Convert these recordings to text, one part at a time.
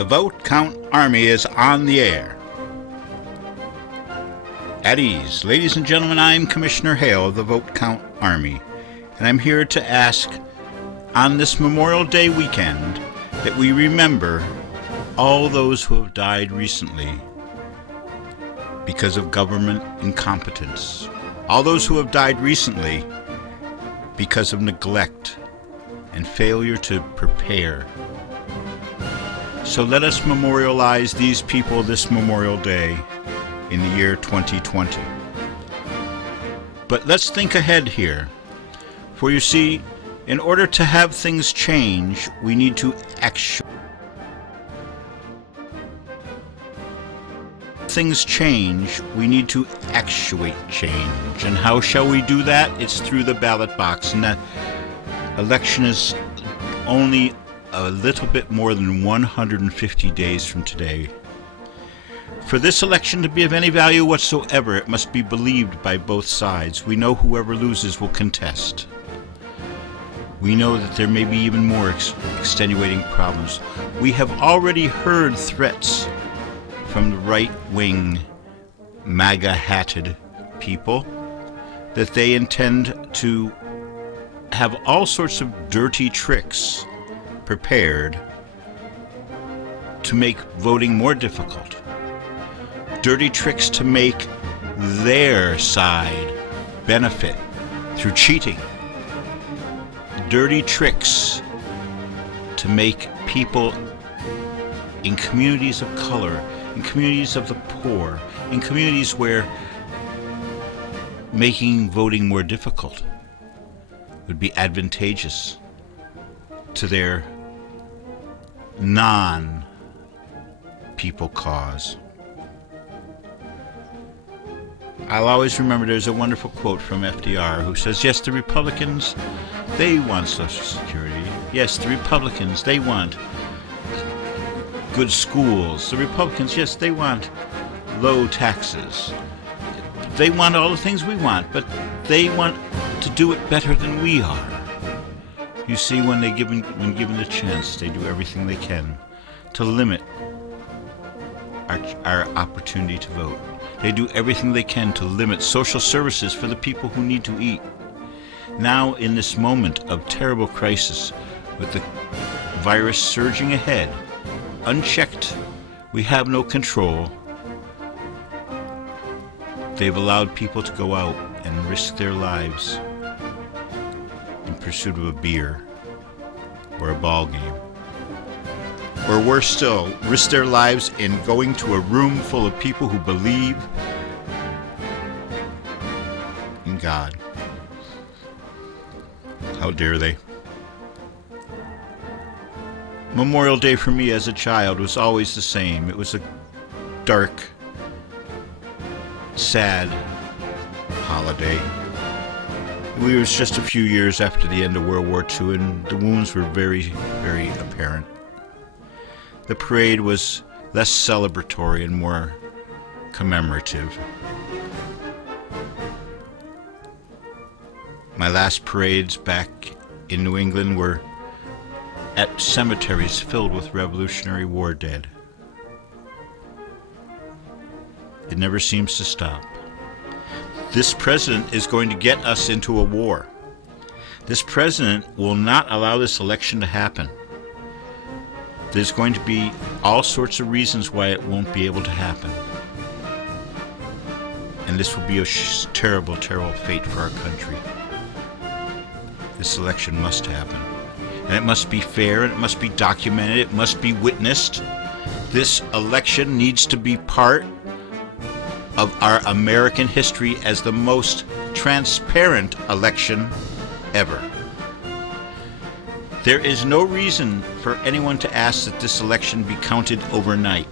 The Vote Count Army is on the air. At ease, ladies and gentlemen, I'm Commissioner Hale of the Vote Count Army, and I'm here to ask, on this Memorial Day weekend, that we remember all those who have died recently because of government incompetence. All those who have died recently because of neglect and failure to prepare. So let us memorialize these people this Memorial Day in the year 2020. But let's think ahead here. For you see, in order to have things change, we need to actuate change. And how shall we do that? It's through the ballot box. And that election is only a little bit more than 150 days from today. For this election to be of any value whatsoever, it must be believed by both sides. We know whoever loses will contest. We know that there may be even more extenuating problems. We have already heard threats from the right-wing, MAGA-hatted people that they intend to have all sorts of dirty tricks prepared to make voting more difficult. Dirty tricks to make their side benefit through cheating. Dirty tricks to make people in communities of color, in communities of the poor, in communities where making voting more difficult would be advantageous to their non-people cause. I'll always remember there's a wonderful quote from FDR who says, yes, the Republicans, they want Social Security. Yes, the Republicans, they want good schools. The Republicans, yes, they want low taxes. They want all the things we want, but they want to do it better than we are. You see, when given the chance, they do everything they can to limit our opportunity to vote. They do everything they can to limit social services for the people who need to eat. Now, in this moment of terrible crisis, with the virus surging ahead, unchecked, we have no control. They've allowed people to go out and risk their lives in pursuit of a beer or a ball game. Or worse still, risk their lives in going to a room full of people who believe in God. How dare they? Memorial Day for me as a child was always the same. It was a dark, sad holiday. We was just a few years after the end of World War II, and the wounds were very, very apparent. The parade was less celebratory and more commemorative. My last parades back in New England were at cemeteries filled with Revolutionary War dead. It never seems to stop. This president is going to get us into a war. This president will not allow this election to happen. There's going to be all sorts of reasons why it won't be able to happen. And this will be a terrible, terrible fate for our country. This election must happen. And it must be fair, and it must be documented, it must be witnessed. This election needs to be part of our American history as the most transparent election ever. There is no reason for anyone to ask that this election be counted overnight.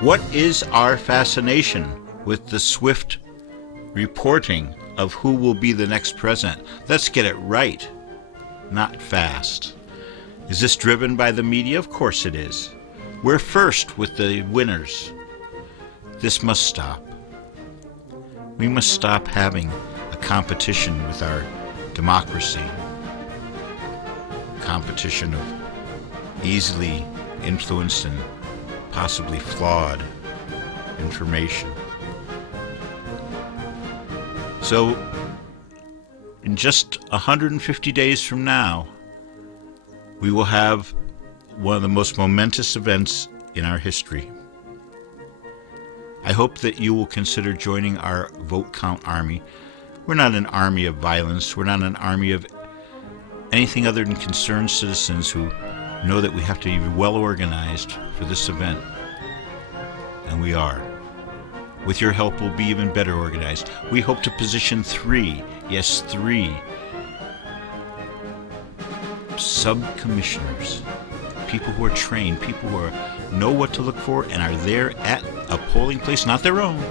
What is our fascination with the swift reporting of who will be the next president? Let's get it right, not fast. Is this driven by the media? Of course it is. We're first with the winners. This must stop. We must stop having a competition with our democracy. Competition of easily influenced and possibly flawed information. So, in just 150 days from now, we will have one of the most momentous events in our history. I hope that you will consider joining our vote count army. We're not an army of violence. We're not an army of anything other than concerned citizens who know that we have to be well organized for this event. And we are. With your help, we'll be even better organized. We hope to position 3 sub-commissioners, people who are trained, people who know what to look for and are there at a polling place, not their own,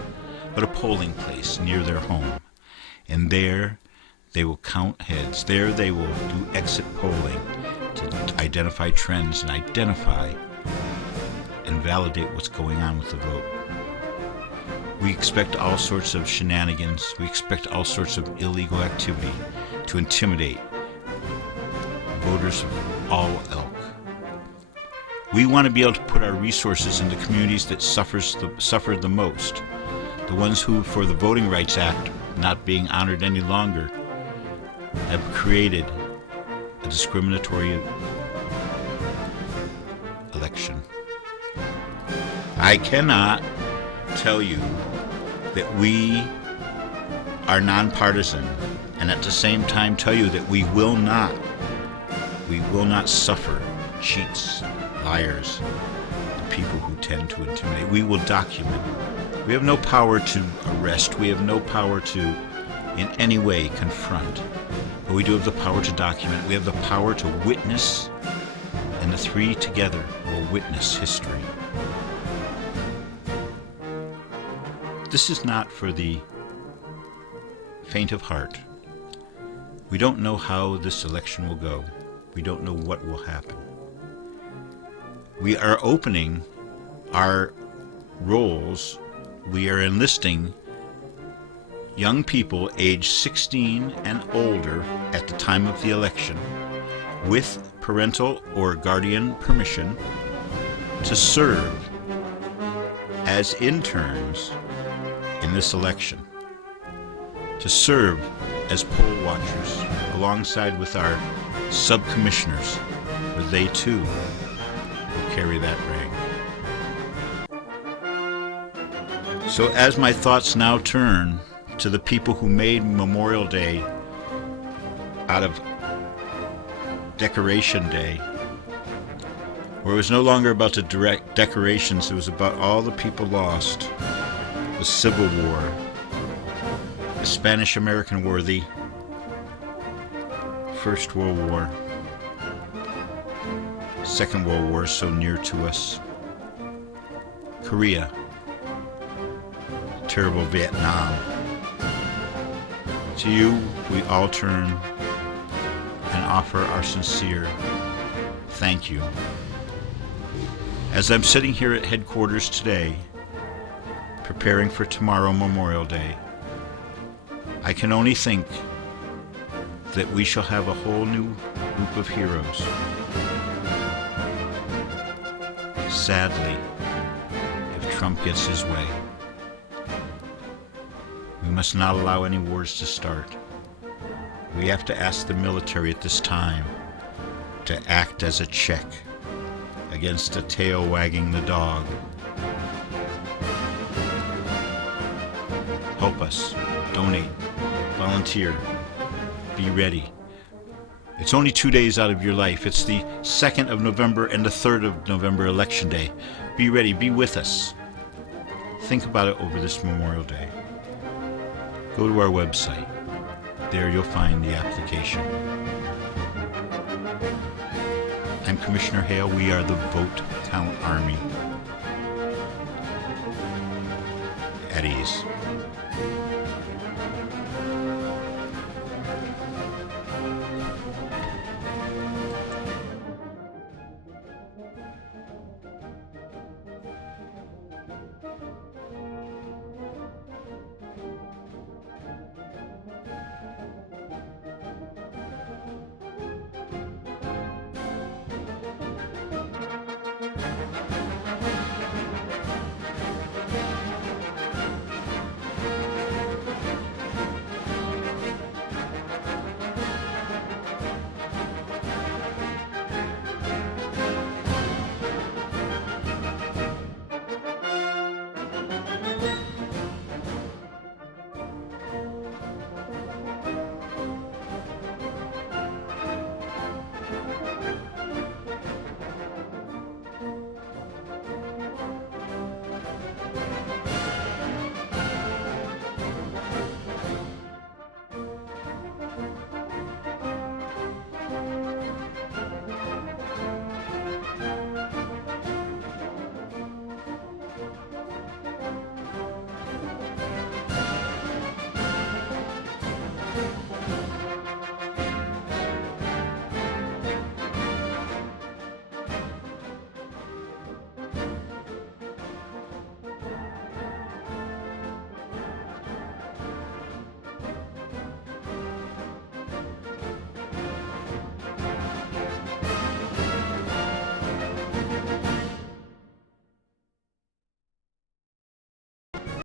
but a polling place near their home. And there they will count heads. There they will do exit polling to identify trends and identify and validate what's going on with the vote. We expect all sorts of shenanigans. We expect all sorts of illegal activity to intimidate voters of all ilk. We want to be able to put our resources into communities that suffered the most, the ones who, for the Voting Rights Act not being honored any longer, have created a discriminatory election. I cannot tell you that we are nonpartisan and at the same time tell you that we will not suffer cheats, liars, and people who tend to intimidate. We will document. We have no power to arrest. We have no power to in any way confront. But we do have the power to document. We have the power to witness, and the 3 together will witness history. This is not for the faint of heart. We don't know how this election will go. We don't know what will happen. We are opening our roles. We are enlisting young people aged 16 and older at the time of the election with parental or guardian permission to serve as interns in this election, to serve as poll watchers alongside with our sub-commissioners, where they too will carry that rank. So as my thoughts now turn to the people who made Memorial Day out of Decoration Day, where it was no longer about the direct decorations, it was about all the people lost, the Civil War, the Spanish-American War, the First World War, Second World War so near to us, Korea, terrible Vietnam. To you, we all turn and offer our sincere thank you. As I'm sitting here at headquarters today, preparing for tomorrow, Memorial Day, I can only think that we shall have a whole new group of heroes. Sadly, if Trump gets his way, we must not allow any wars to start. We have to ask the military at this time to act as a check against a tail wagging the dog. Help us, donate, volunteer, be ready. It's only 2 days out of your life. It's the 2nd of November and the 3rd of November, Election Day. Be ready, be with us. Think about it over this Memorial Day. Go to our website. There you'll find the application. I'm Commissioner Hale. We are the Vote Count Army. At ease.